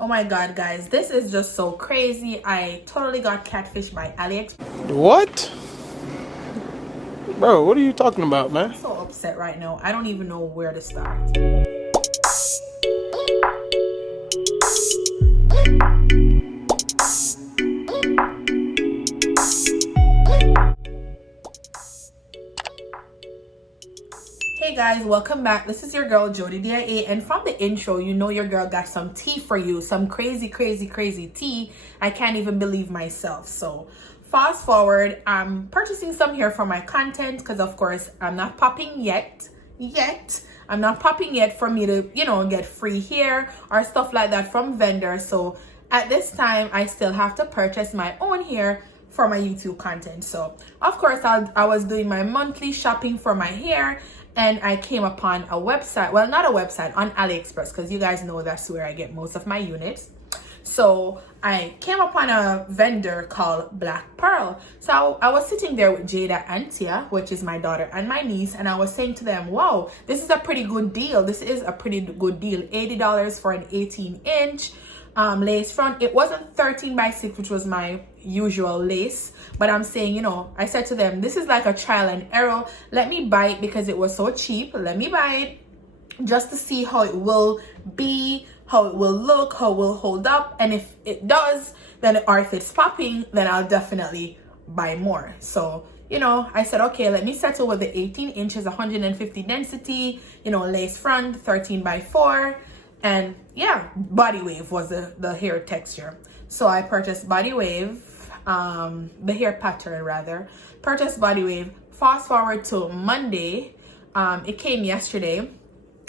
Oh my god, guys, this is just so crazy. I totally got catfished by Aliexpress. What? Bro, what are you talking about, I'm man? so upset right now. I don't even know where to start. Hey guys, welcome back. This is your girl Jody D.I.A, and from the intro, you know your girl got some tea for you. Some crazy, crazy, crazy tea. I can't even believe myself. So fast forward, I'm purchasing some here for my content because of course I'm not popping yet. I'm not popping yet for me to, get free hair or stuff like that from vendors. So at this time, I still have to purchase my own hair for my YouTube content. So of course I was doing my monthly shopping for my hair, and I came upon a website, well, not a website, on Aliexpress, because you guys know that's where I get most of my units. So I came upon a vendor called Black Pearl. So I was sitting there with Jada and Tia, which is my daughter and my niece, and I was saying to them, wow, this is a pretty good deal. This is a pretty good deal. $80 for an 18-inch lace front. It wasn't 13 by 6, which was my usual lace, but I'm saying, I said to them, this is like a trial and error. Let me buy it because it was so cheap. Let me buy it just to see how it will be, how it will look, how it will hold up, and if it does, then, or if it's popping, then I'll definitely buy more. So I said, okay, let me settle with the 18 inches, 150 density, lace front, 13 by 4. And yeah, body wave was the hair texture. So I purchased body wave, the hair pattern rather. Purchased body wave. Fast forward to Monday. It came yesterday,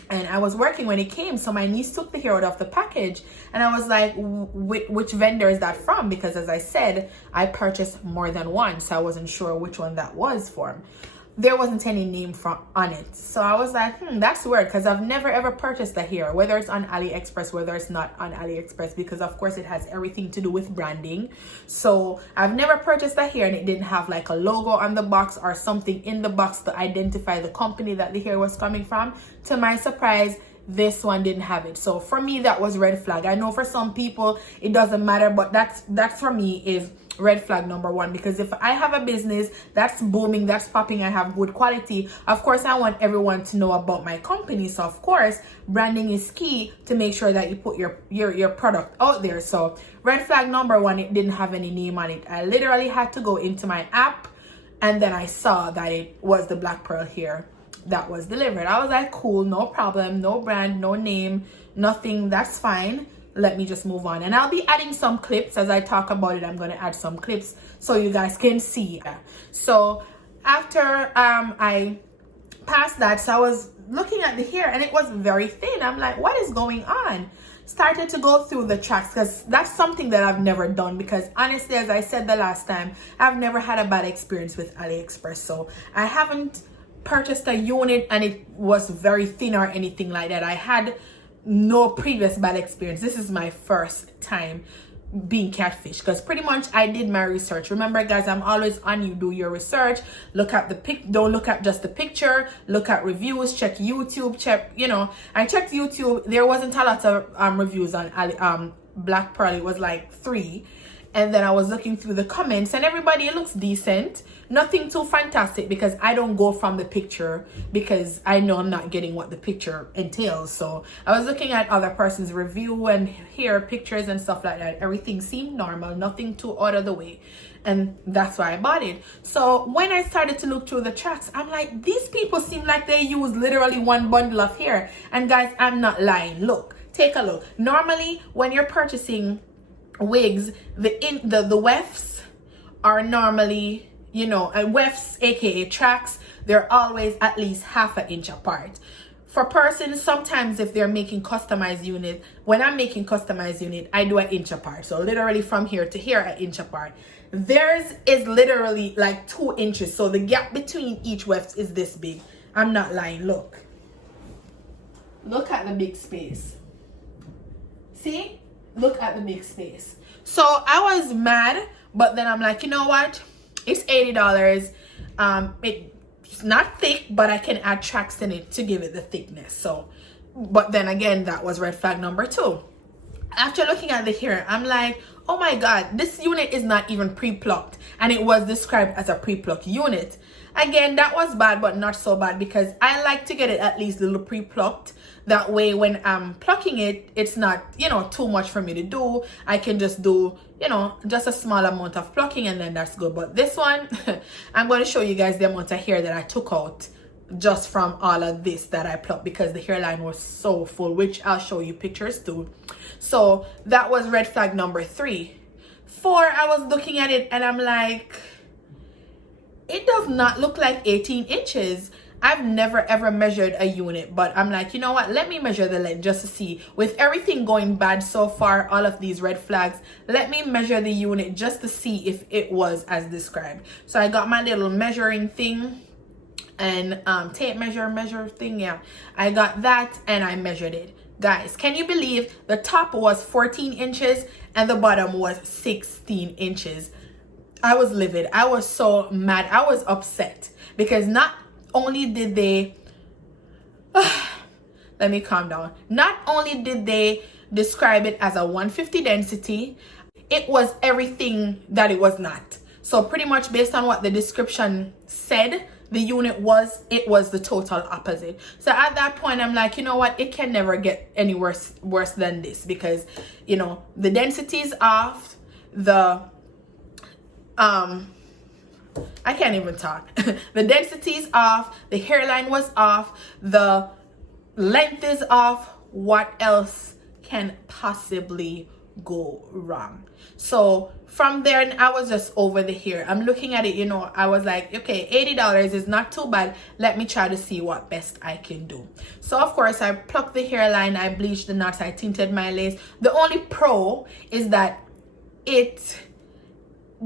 and I was working when it came. So my niece took the hair out of the package, and I was like, which vendor is that from? Because as I said, I purchased more than one, so I wasn't sure which one that was from. There wasn't any name on it. So I was like, that's weird, because I've never ever purchased the hair, whether it's on AliExpress, whether it's not on AliExpress, because of course it has everything to do with branding. So I've never purchased the hair and it didn't have like a logo on the box or something in the box to identify the company that the hair was coming from. To my surprise, this one didn't have it. So for me, that was red flag. I know for some people it doesn't matter, but that's for me is red flag number one, because if I have a business that's booming, that's popping, I have good quality, of course I want everyone to know about my company. So of course branding is key to make sure that you put your product out there. So red flag number one, it didn't have any name on it. I literally had to go into my app, and then I saw that it was the Black Pearl hair that was delivered. I was like, cool, no problem, no brand, no name, nothing, that's fine. Let me just move on, and I'll be adding some clips as I talk about it. I'm going to add some clips so you guys can see. So after I passed that, so I was looking at the hair and it was very thin. I'm like, what is going on? Started to go through the tracks, because that's something that I've never done, because honestly, as I said the last time, I've never had a bad experience with AliExpress. So I haven't purchased a unit and it was very thin or anything like that. I had no previous bad experience. This is my first time being catfish, because pretty much I did my research. Remember guys, I'm always on you. Do your research, look at the don't look at just the picture, look at reviews, check YouTube, check, I checked YouTube. There wasn't a lot of reviews on Black Pearl. It was like 3. And then I was looking through the comments, and everybody looks decent. Nothing too fantastic, because I don't go from the picture, because I know I'm not getting what the picture entails. So I was looking at other person's review and hair pictures and stuff like that. Everything seemed normal, nothing too out of the way. And that's why I bought it. So when I started to look through the tracks, I'm like, these people seem like they use literally one bundle of hair. And guys, I'm not lying. Look, take a look. Normally, when you're purchasing wigs, the wefts are normally, and wefts, aka tracks, they're always at least half an inch apart. For persons, sometimes if they're making customized unit, when I'm making customized unit, I do an inch apart. So literally from here to here, an inch apart. Theirs is literally like 2 inches. So the gap between each weft is this big. I'm not lying. Look at the big space. See? Look at the big space. So I was mad, but then I'm like, you know what? It's $80. It's not thick, but I can add tracks in it to give it the thickness. So, but then again, that was red flag number 2. After looking at the hair, I'm like, oh my god, this unit is not even pre-plucked, and it was described as a pre-plucked unit. Again, that was bad, but not so bad, because I like to get it at least a little pre-plucked. That way when I'm plucking it, it's not, you know, too much for me to do. I can just do, you know, just a small amount of plucking, and then that's good. But this one, I'm going to show you guys the amount of hair that I took out just from all of this that I plucked, because the hairline was so full, which I'll show you pictures too. So that was red flag number 3. 4, I was looking at it and I'm like, it does not look like 18 inches. I've never ever measured a unit, but I'm like, you know what, let me measure the length just to see. With everything going bad so far, all of these red flags, let me measure the unit just to see if it was as described. So I got my little measuring thing and tape measure thing. Yeah, I got that and I measured it. Guys, can you believe the top was 14 inches and the bottom was 16 inches? I was livid. I was so mad. I was upset because not only did they let me calm down. Not only did they describe it as a 150 density, it was everything that it was not. So pretty much based on what the description said the unit was, it was the total opposite. So at that point, I'm like, you know what, it can never get any worse than this, because, you know, the density is off, the I can't even talk. The density is off, the hairline was off, the length is off. What else can possibly go wrong? So from there, I was just over the hair. I'm looking at it, you know, I was like, okay, $80 is not too bad. Let me try to see what best I can do. So of course, I plucked the hairline, I bleached the knots, I tinted my lace. The only pro is that it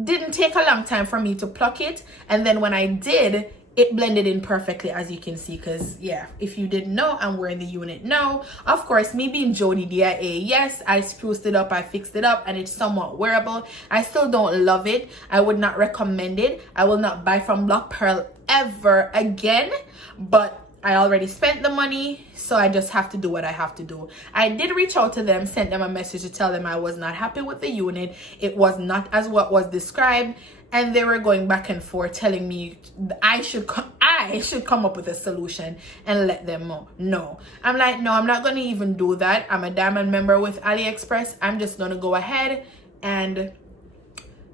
didn't take a long time for me to pluck it, and then when I did, it blended in perfectly, as you can see. Because yeah, if you didn't know, I'm wearing the unit now. Of course, me being Jody D.I.A, yes, I spruced it up, I fixed it up, and it's somewhat wearable. I still don't love it. I would not recommend it. I will not buy from Block Pearl ever again, but I already spent the money, so I just have to do what I have to do. I did reach out to them, sent them a message to tell them I was not happy with the unit. It was not as what was described, and they were going back and forth telling me I should come up with a solution and let them know. No, I'm like, no, I'm not going to even do that. I'm a diamond member with Aliexpress. I'm just going to go ahead and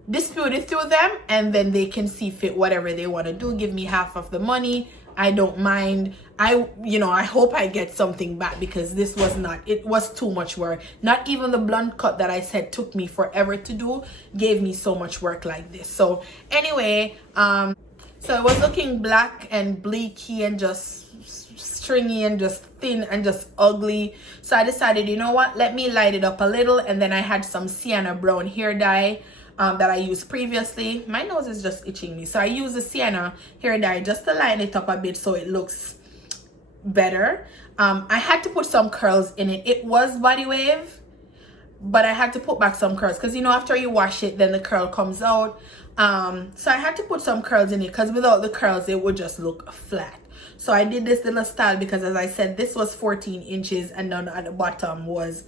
dispute it through them, and then they can see fit whatever they want to do. Give me half of the money. I don't mind. I hope I get something back, because this was not, it was too much work. Not even the blunt cut that I said took me forever to do gave me so much work like this. So anyway, so it was looking black and bleaky and just stringy and just thin and just ugly. So I decided, you know what, let me light it up a little. And then I had some sienna brown hair dye that I used previously. My nose is just itching me, so I use the sienna hair dye just to line it up a bit so it looks better. I had to put some curls in it. It was body wave, but I had to put back some curls, because you know, after you wash it, then the curl comes out. So I had to put some curls in it, because without the curls it would just look flat. So I did this little style because, as I said, this was 14 inches and then at the bottom was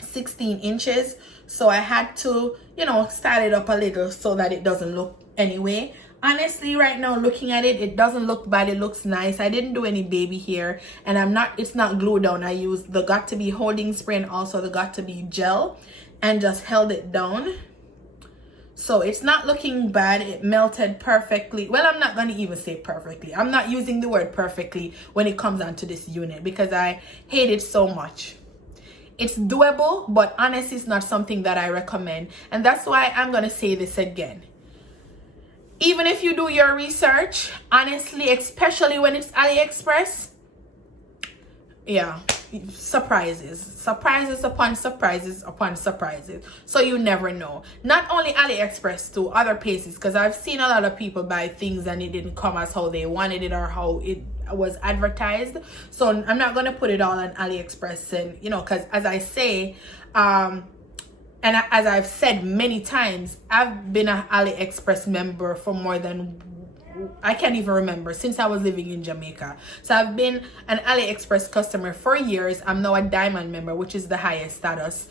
16 inches. So I had to, you know, style it up a little so that it doesn't look anyway. Honestly, right now looking at it, it doesn't look bad. It looks nice. I didn't do any baby hair, and it's not glued down. I used the Got To Be holding spray and also the Got To Be gel and just held it down. So it's not looking bad. It melted perfectly. Well, I'm not going to even say perfectly. I'm not using the word perfectly when it comes onto this unit, because I hate it so much. It's doable, but honestly, it's not something that I recommend. And that's why I'm going to say this again. Even if you do your research, honestly, especially when it's Aliexpress, yeah, surprises upon surprises upon surprises. So you never know. Not only Aliexpress, to other places, because I've seen a lot of people buy things and it didn't come as how they wanted it or how it was advertised. So I'm not going to put it all on Aliexpress, and you know, because as I say, and as I've said many times, I've been an Aliexpress member for more than, I can't even remember, since I was living in Jamaica. So I've been an Aliexpress customer for years. I'm now a diamond member, which is the highest status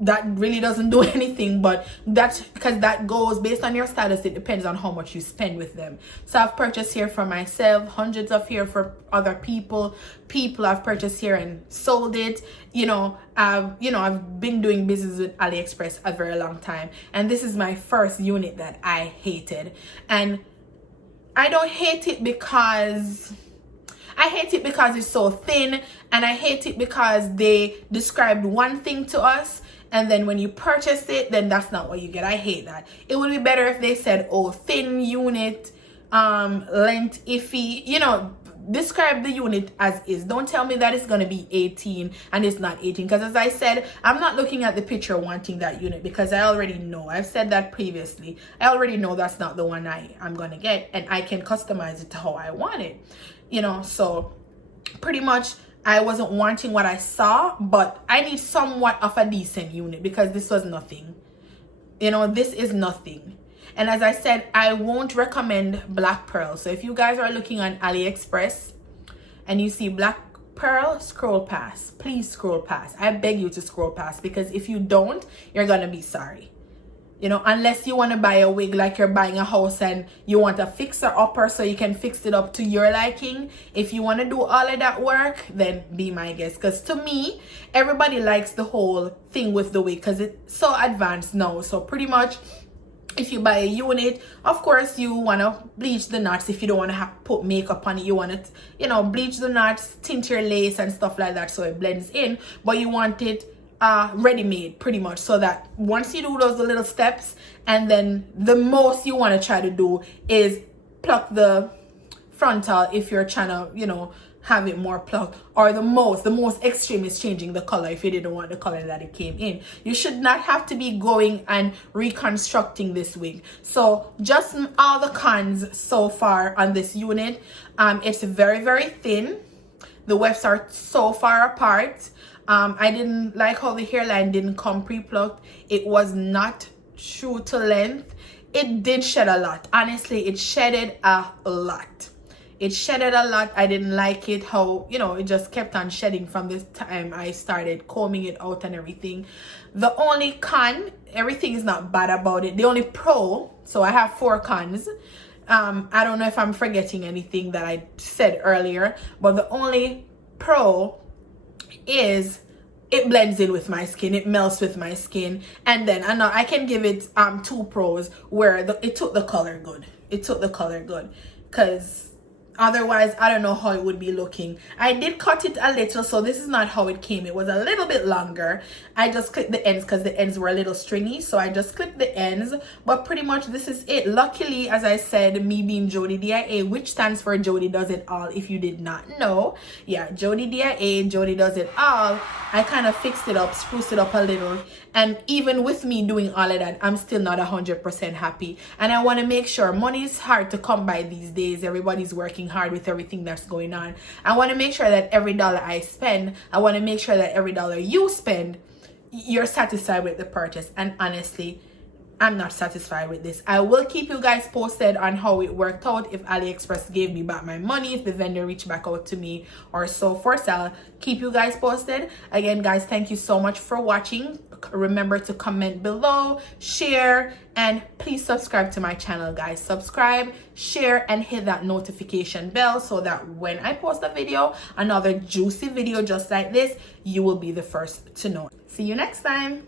that really doesn't do anything, but that's because that goes based on your status. It depends on how much you spend with them. So I've purchased here for myself, hundreds of here for other people I've purchased here and sold it. I've been doing business with Aliexpress a very long time, and this is my first unit that I hated. And I don't hate it because it's so thin, and I hate it because they described one thing to us, and then when you purchase it, then that's not what you get. I hate that. It would be better if they said, oh, thin unit, length iffy, describe the unit as is. Don't tell me that it's going to be 18 and it's not 18, because as I said, I'm not looking at the picture wanting that unit, because I already know. I've said that previously. I already know that's not the one I'm going to get, and I can customize it to how I want it. So pretty much I wasn't wanting what I saw, but I need somewhat of a decent unit, because this was nothing. This is nothing. And as I said, I won't recommend black pearl. So if you guys are looking on AliExpress and you see black pearl, scroll past. Please scroll past. I beg you to scroll past, because if you don't, you're gonna be sorry. Unless you want to buy a wig like you're buying a house and you want a fixer-upper so you can fix it up to your liking. If you want to do all of that work, then be my guest. Because to me, everybody likes the whole thing with the wig because it's so advanced now. So pretty much, if you buy a unit, of course, you want to bleach the knots. If you don't want to put makeup on it, you want to, bleach the knots, tint your lace and stuff like that so it blends in. But you want it ready-made pretty much, so that once you do those little steps, and then the most you want to try to do is pluck the frontal if you're trying to have it more plucked, or the most extreme is changing the color if you didn't want the color that it came in. You should not have to be going and reconstructing this wig. So just all the cons so far on this unit. It's very, very thin. The wefts are so far apart. I didn't like how the hairline didn't come pre-plucked. It was not true to length. It did shed a lot. Honestly, it shedded a lot. I didn't like it how, it just kept on shedding from this time I started combing it out and everything. The only con, everything is not bad about it. The only pro, so I have 4 cons. I don't know if I'm forgetting anything that I said earlier, but the only pro is it blends in with my skin, it melts with my skin. And then I can give it 2 pros, where it took the color good. Because otherwise I don't know how it would be looking. I did cut it a little, so this is not how it came. It was a little bit longer. I just clipped the ends because the ends were a little stringy, so I just clipped the ends. But pretty much this is it. Luckily, as I said, me being Jody D.I.A, which stands for Jody Does It All, if you did not know. Yeah, Jody D.I.A, Jody Does It All. I kind of fixed it up, spruced it up a little. And even with me doing all of that, I'm still not 100% happy. And I want to make sure, money is hard to come by these days. Everybody's working hard with everything that's going on. I want to make sure that every dollar I spend, I want to make sure that every dollar you spend, you're satisfied with the purchase. And honestly, I'm not satisfied with this. I will keep you guys posted on how it worked out, if AliExpress gave me back my money, if the vendor reached back out to me or so forth. So I'll keep you guys posted. Again, guys, thank you so much for watching. Remember to comment below, share, and please subscribe to my channel, guys. Subscribe, share, and hit that notification bell so that when I post a video, another juicy video just like this, you will be the first to know. See you next time.